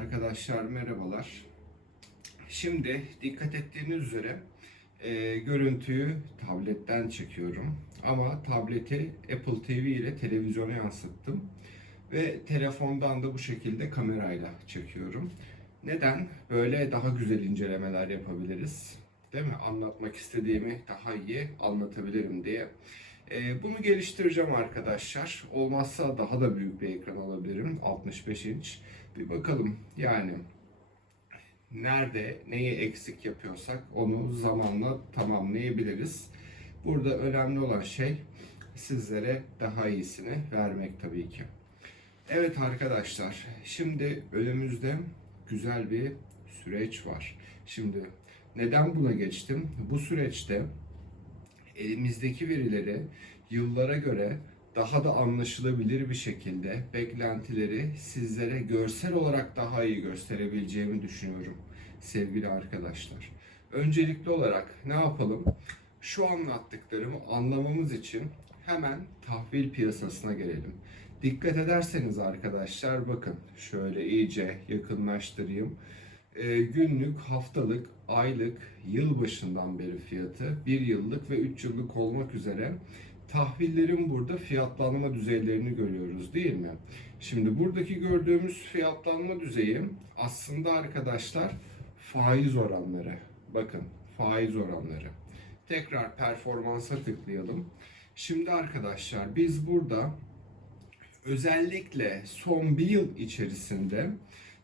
Arkadaşlar merhabalar. Şimdi dikkat ettiğiniz üzere e, görüntüyü tabletten çekiyorum. Ama tableti Apple TV ile televizyona yansıttım. Ve telefondan da bu şekilde kamerayla çekiyorum. Neden? Böyle daha güzel incelemeler yapabiliriz. Değil mi? Anlatmak istediğimi daha iyi anlatabilirim diye. Ee, bunu geliştireceğim arkadaşlar. Olmazsa daha da büyük bir ekran alabilirim. 65 inç. Bir bakalım yani nerede neyi eksik yapıyorsak onu zamanla tamamlayabiliriz. Burada önemli olan şey sizlere daha iyisini vermek tabii ki. Evet arkadaşlar, şimdi önümüzde güzel bir süreç var. Şimdi neden buna geçtim? Bu süreçte elimizdeki verileri yıllara göre daha da anlaşılabilir bir şekilde beklentileri sizlere görsel olarak daha iyi gösterebileceğimi düşünüyorum sevgili arkadaşlar. Öncelikli olarak ne yapalım? Şu anlattıklarımı anlamamız için hemen tahvil piyasasına gelelim. Dikkat ederseniz arkadaşlar bakın şöyle iyice yakınlaştırayım. Ee, günlük, haftalık, aylık, yıl başından beri fiyatı, bir yıllık ve üç yıllık olmak üzere tahvillerin burada fiyatlanma düzeylerini görüyoruz değil mi? Şimdi buradaki gördüğümüz fiyatlanma düzeyi aslında arkadaşlar faiz oranları. Bakın faiz oranları. Tekrar performansa tıklayalım. Şimdi arkadaşlar biz burada özellikle son bir yıl içerisinde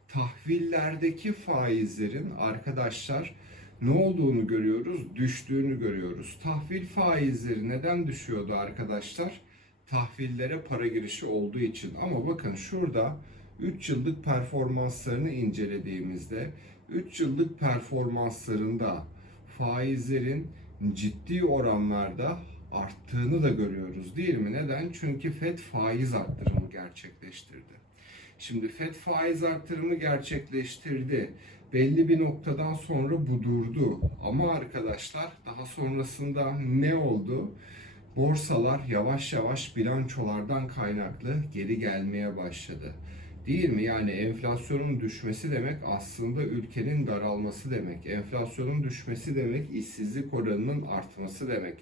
tahvillerdeki faizlerin arkadaşlar ne olduğunu görüyoruz? Düştüğünü görüyoruz. Tahvil faizleri neden düşüyordu arkadaşlar? Tahvillere para girişi olduğu için. Ama bakın şurada 3 yıllık performanslarını incelediğimizde 3 yıllık performanslarında faizlerin ciddi oranlarda arttığını da görüyoruz değil mi? Neden? Çünkü FED faiz arttırımı gerçekleştirdi. Şimdi FED faiz arttırımı gerçekleştirdi. Belli bir noktadan sonra bu durdu. Ama arkadaşlar daha sonrasında ne oldu? Borsalar yavaş yavaş bilançolardan kaynaklı geri gelmeye başladı. Değil mi? Yani enflasyonun düşmesi demek aslında ülkenin daralması demek. Enflasyonun düşmesi demek işsizlik oranının artması demek.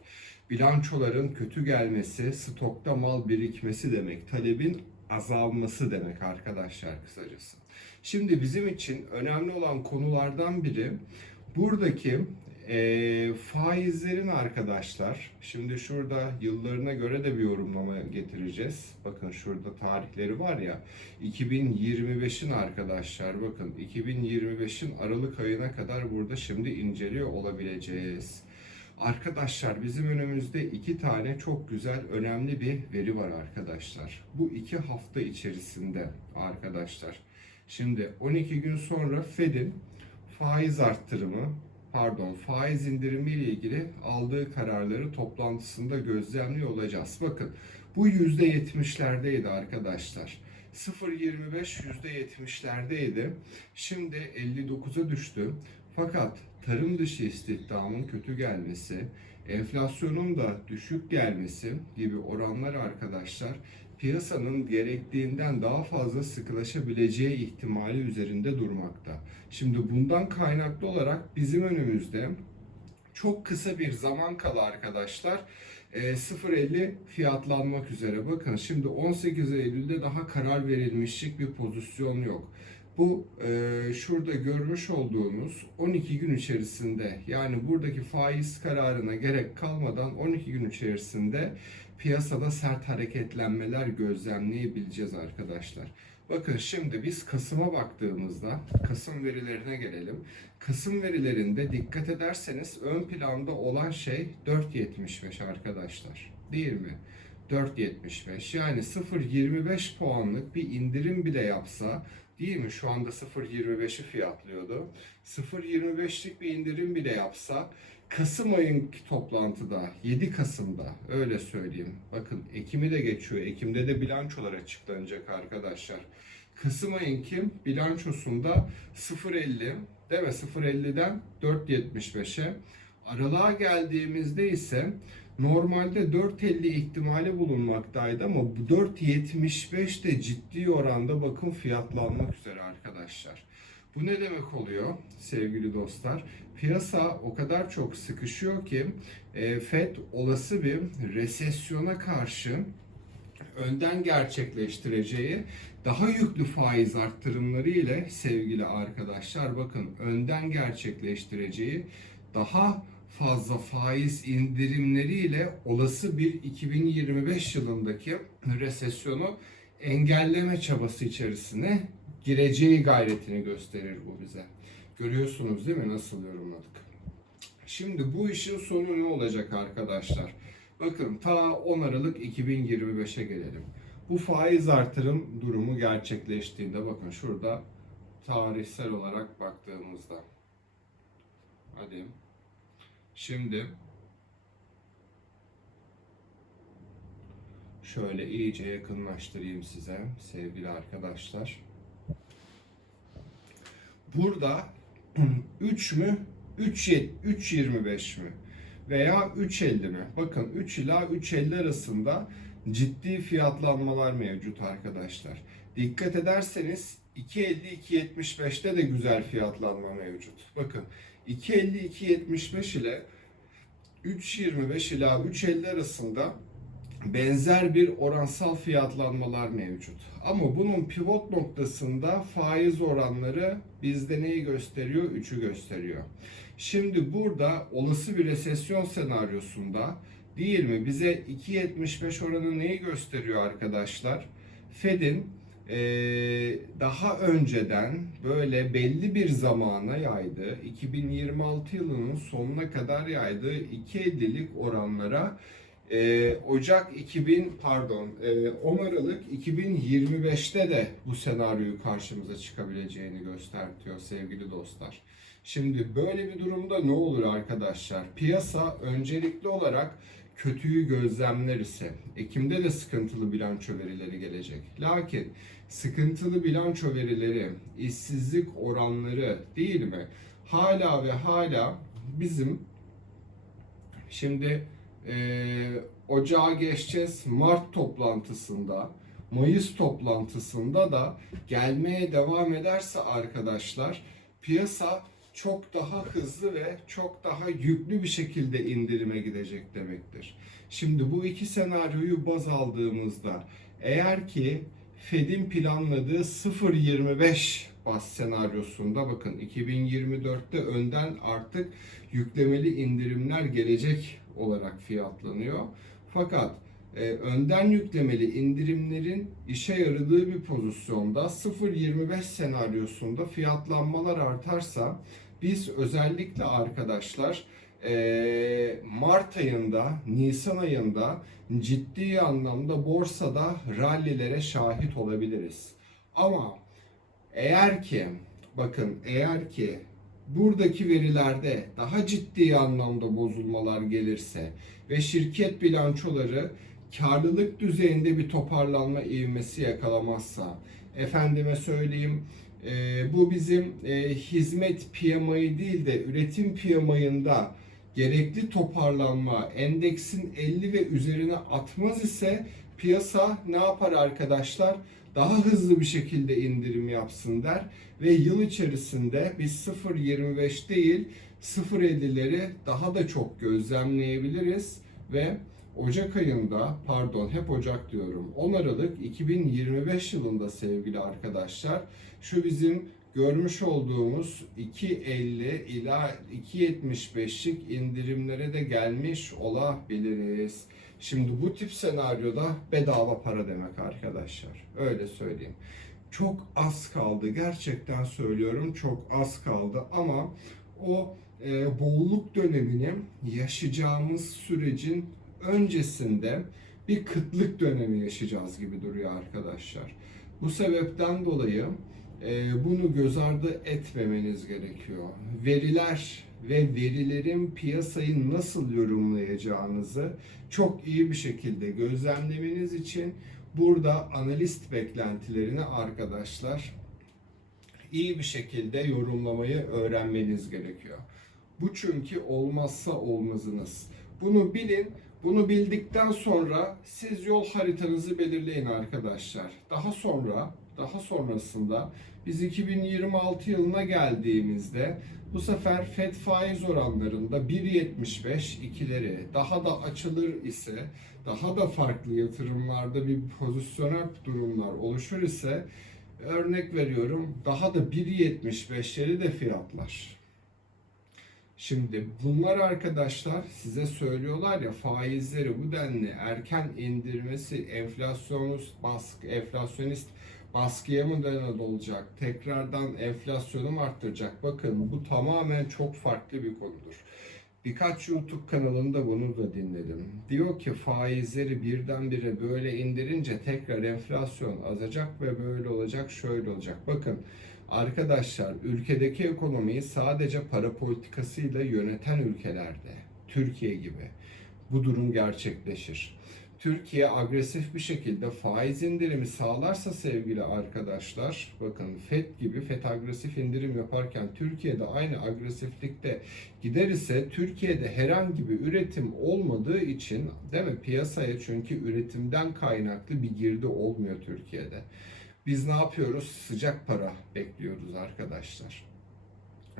Bilançoların kötü gelmesi, stokta mal birikmesi demek. Talebin azalması demek arkadaşlar kısacası. Şimdi bizim için önemli olan konulardan biri buradaki e, faizlerin arkadaşlar. Şimdi şurada yıllarına göre de bir yorumlama getireceğiz. Bakın şurada tarihleri var ya. 2025'in arkadaşlar bakın 2025'in Aralık ayına kadar burada şimdi inceliyor olabileceğiz. Arkadaşlar bizim önümüzde iki tane çok güzel önemli bir veri var arkadaşlar. Bu iki hafta içerisinde arkadaşlar. Şimdi 12 gün sonra Fed'in faiz arttırımı pardon faiz indirimi ile ilgili aldığı kararları toplantısında gözlemliyor olacağız. Bakın bu %70'lerdeydi arkadaşlar. 0.25 %70'lerdeydi. Şimdi 59'a düştü. Fakat tarım dışı istihdamın kötü gelmesi, enflasyonun da düşük gelmesi gibi oranlar arkadaşlar piyasanın gerektiğinden daha fazla sıkılaşabileceği ihtimali üzerinde durmakta. Şimdi bundan kaynaklı olarak bizim önümüzde çok kısa bir zaman kala arkadaşlar e, 0.50 fiyatlanmak üzere. Bakın şimdi 18 Eylül'de daha karar verilmişlik bir pozisyon yok. Bu e, şurada görmüş olduğunuz 12 gün içerisinde yani buradaki faiz kararına gerek kalmadan 12 gün içerisinde piyasada sert hareketlenmeler gözlemleyebileceğiz arkadaşlar. Bakın şimdi biz Kasım'a baktığımızda Kasım verilerine gelelim. Kasım verilerinde dikkat ederseniz ön planda olan şey 4.75 arkadaşlar. Değil mi? 4.75 yani 0.25 puanlık bir indirim bile yapsa değil mi? Şu anda 0.25'i fiyatlıyordu. 0.25'lik bir indirim bile yapsa Kasım ayınki toplantıda 7 Kasım'da öyle söyleyeyim. Bakın Ekim'i de geçiyor. Ekim'de de bilançolar açıklanacak arkadaşlar. Kasım ayınki bilançosunda 0.50 değil mi? 0.50'den 4.75'e Aralığa geldiğimizde ise normalde 4.50 ihtimali bulunmaktaydı ama bu 4.75 de ciddi oranda bakın fiyatlanmak üzere arkadaşlar. Bu ne demek oluyor sevgili dostlar? Piyasa o kadar çok sıkışıyor ki e, FED olası bir resesyona karşı önden gerçekleştireceği daha yüklü faiz arttırımları ile sevgili arkadaşlar bakın önden gerçekleştireceği daha fazla faiz indirimleriyle olası bir 2025 yılındaki resesyonu engelleme çabası içerisine gireceği gayretini gösterir bu bize. Görüyorsunuz değil mi nasıl yorumladık? Şimdi bu işin sonu ne olacak arkadaşlar? Bakın ta 10 Aralık 2025'e gelelim. Bu faiz artırım durumu gerçekleştiğinde bakın şurada tarihsel olarak baktığımızda. Hadi. Şimdi şöyle iyice yakınlaştırayım size sevgili arkadaşlar. Burada 3 mü 3 3.25 mi veya 3.50 mi? Bakın 3 ila 3.50 arasında ciddi fiyatlanmalar mevcut arkadaşlar. Dikkat ederseniz 2.50-2.75'te de güzel fiyatlanma mevcut. Bakın 2.50-2.75 ile 3.25 ila 3.50 arasında benzer bir oransal fiyatlanmalar mevcut. Ama bunun pivot noktasında faiz oranları bizde neyi gösteriyor? 3'ü gösteriyor. Şimdi burada olası bir resesyon senaryosunda değil mi bize 2.75 oranı neyi gösteriyor arkadaşlar? Fed'in eee, daha önceden böyle belli bir zamana yaydığı 2026 yılının sonuna kadar yaydığı 2.50'lik oranlara ee, Ocak 2000 pardon e, 10 Aralık 2025'te de bu senaryoyu karşımıza çıkabileceğini gösteriyor sevgili dostlar. Şimdi böyle bir durumda ne olur arkadaşlar? Piyasa öncelikli olarak kötüyü gözlemler ise Ekim'de de sıkıntılı bilanço verileri gelecek. Lakin sıkıntılı bilanço verileri, işsizlik oranları değil mi? Hala ve hala bizim şimdi ee, Ocağa geçeceğiz. Mart toplantısında, Mayıs toplantısında da gelmeye devam ederse arkadaşlar piyasa çok daha hızlı ve çok daha yüklü bir şekilde indirime gidecek demektir. Şimdi bu iki senaryoyu baz aldığımızda eğer ki Fed'in planladığı 0.25 bas senaryosunda bakın 2024'te önden artık yüklemeli indirimler gelecek olarak fiyatlanıyor. Fakat e, önden yüklemeli indirimlerin işe yaradığı bir pozisyonda 0.25 senaryosunda fiyatlanmalar artarsa biz özellikle arkadaşlar e, Mart ayında, Nisan ayında ciddi anlamda borsada rallilere şahit olabiliriz. Ama eğer ki bakın eğer ki buradaki verilerde daha ciddi anlamda bozulmalar gelirse ve şirket bilançoları karlılık düzeyinde bir toparlanma ivmesi yakalamazsa, efendime söyleyeyim e, bu bizim e, hizmet piyamayı değil de üretim piyamayında gerekli toparlanma endeksin 50 ve üzerine atmaz ise piyasa ne yapar arkadaşlar? Daha hızlı bir şekilde indirim yapsın der ve yıl içerisinde biz 0.25 değil 0.50'leri daha da çok gözlemleyebiliriz ve Ocak ayında pardon hep Ocak diyorum 10 Aralık 2025 yılında sevgili arkadaşlar şu bizim görmüş olduğumuz 2.50 ila 2.75'lik indirimlere de gelmiş olabiliriz. Şimdi bu tip senaryoda bedava para demek arkadaşlar. Öyle söyleyeyim. Çok az kaldı. Gerçekten söylüyorum çok az kaldı ama o e, bolluk dönemini yaşayacağımız sürecin öncesinde bir kıtlık dönemi yaşayacağız gibi duruyor arkadaşlar. Bu sebepten dolayı e, bunu göz ardı etmemeniz gerekiyor. Veriler ve verilerin piyasayı nasıl yorumlayacağınızı çok iyi bir şekilde gözlemlemeniz için burada analist beklentilerini arkadaşlar iyi bir şekilde yorumlamayı öğrenmeniz gerekiyor. Bu çünkü olmazsa olmazınız. Bunu bilin. Bunu bildikten sonra siz yol haritanızı belirleyin arkadaşlar. Daha sonra, daha sonrasında biz 2026 yılına geldiğimizde bu sefer FED faiz oranlarında 1.75 ikileri daha da açılır ise daha da farklı yatırımlarda bir pozisyonel durumlar oluşur ise örnek veriyorum daha da 1.75'leri de fiyatlar. Şimdi bunlar arkadaşlar size söylüyorlar ya faizleri bu denli erken indirmesi enflasyonist baskı, enflasyonist baskıya mı neden olacak? Tekrardan enflasyonu mu arttıracak? Bakın bu tamamen çok farklı bir konudur. Birkaç YouTube kanalında bunu da dinledim. Diyor ki faizleri birdenbire böyle indirince tekrar enflasyon azacak ve böyle olacak, şöyle olacak. Bakın arkadaşlar ülkedeki ekonomiyi sadece para politikasıyla yöneten ülkelerde, Türkiye gibi bu durum gerçekleşir. Türkiye agresif bir şekilde faiz indirimi sağlarsa sevgili arkadaşlar, bakın FED gibi FED agresif indirim yaparken Türkiye'de aynı agresiflikte gider ise Türkiye'de herhangi bir üretim olmadığı için değil mi piyasaya çünkü üretimden kaynaklı bir girdi olmuyor Türkiye'de. Biz ne yapıyoruz? Sıcak para bekliyoruz arkadaşlar.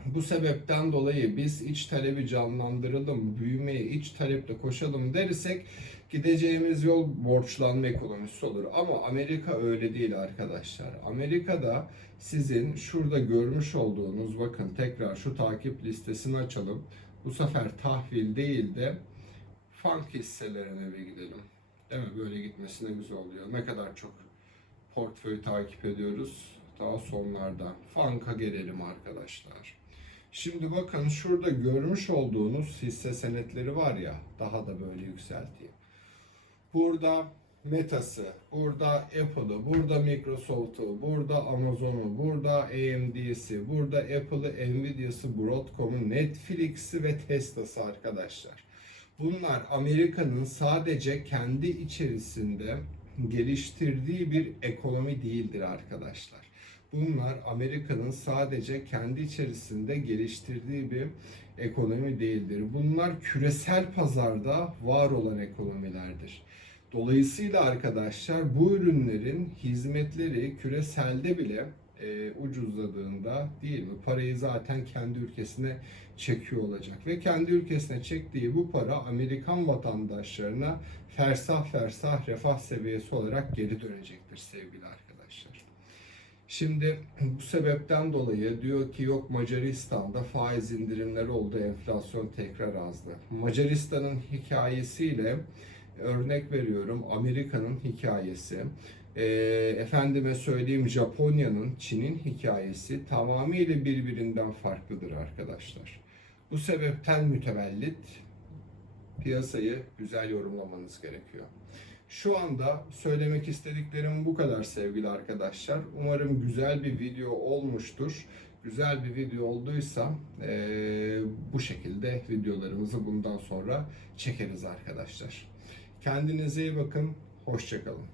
Bu sebepten dolayı biz iç talebi canlandıralım, büyümeye iç taleple koşalım dersek gideceğimiz yol borçlanma ekonomisi olur. Ama Amerika öyle değil arkadaşlar. Amerika'da sizin şurada görmüş olduğunuz bakın tekrar şu takip listesini açalım. Bu sefer tahvil değil de funk hisselerine bir gidelim. Değil mi? Böyle gitmesine güzel oluyor. Ne kadar çok portföy takip ediyoruz. Daha sonlarda. Funk'a gelelim arkadaşlar. Şimdi bakın şurada görmüş olduğunuz hisse senetleri var ya daha da böyle yükselteyim. Burada Meta'sı, burada Apple'ı, burada Microsoft'u, burada Amazon'u, burada AMD'si, burada Apple'ı, Nvidia'sı, Broadcom'u, Netflix'i ve Tesla'sı arkadaşlar. Bunlar Amerika'nın sadece kendi içerisinde geliştirdiği bir ekonomi değildir arkadaşlar. Bunlar Amerika'nın sadece kendi içerisinde geliştirdiği bir ekonomi değildir. Bunlar küresel pazarda var olan ekonomilerdir. Dolayısıyla arkadaşlar bu ürünlerin hizmetleri küreselde bile e, ucuzladığında değil mi? Parayı zaten kendi ülkesine çekiyor olacak ve kendi ülkesine çektiği bu para Amerikan vatandaşlarına fersah fersah refah seviyesi olarak geri dönecektir sevgili arkadaşlar. Şimdi bu sebepten dolayı diyor ki yok Macaristan'da faiz indirimleri oldu, enflasyon tekrar azdı. Macaristan'ın hikayesiyle örnek veriyorum Amerika'nın hikayesi, e, efendime söyleyeyim Japonya'nın, Çin'in hikayesi tamamıyla birbirinden farklıdır arkadaşlar. Bu sebepten mütevellit piyasayı güzel yorumlamanız gerekiyor. Şu anda söylemek istediklerim bu kadar sevgili arkadaşlar. Umarım güzel bir video olmuştur. Güzel bir video olduysa eee, bu şekilde videolarımızı bundan sonra çekeriz arkadaşlar. Kendinize iyi bakın. Hoşçakalın.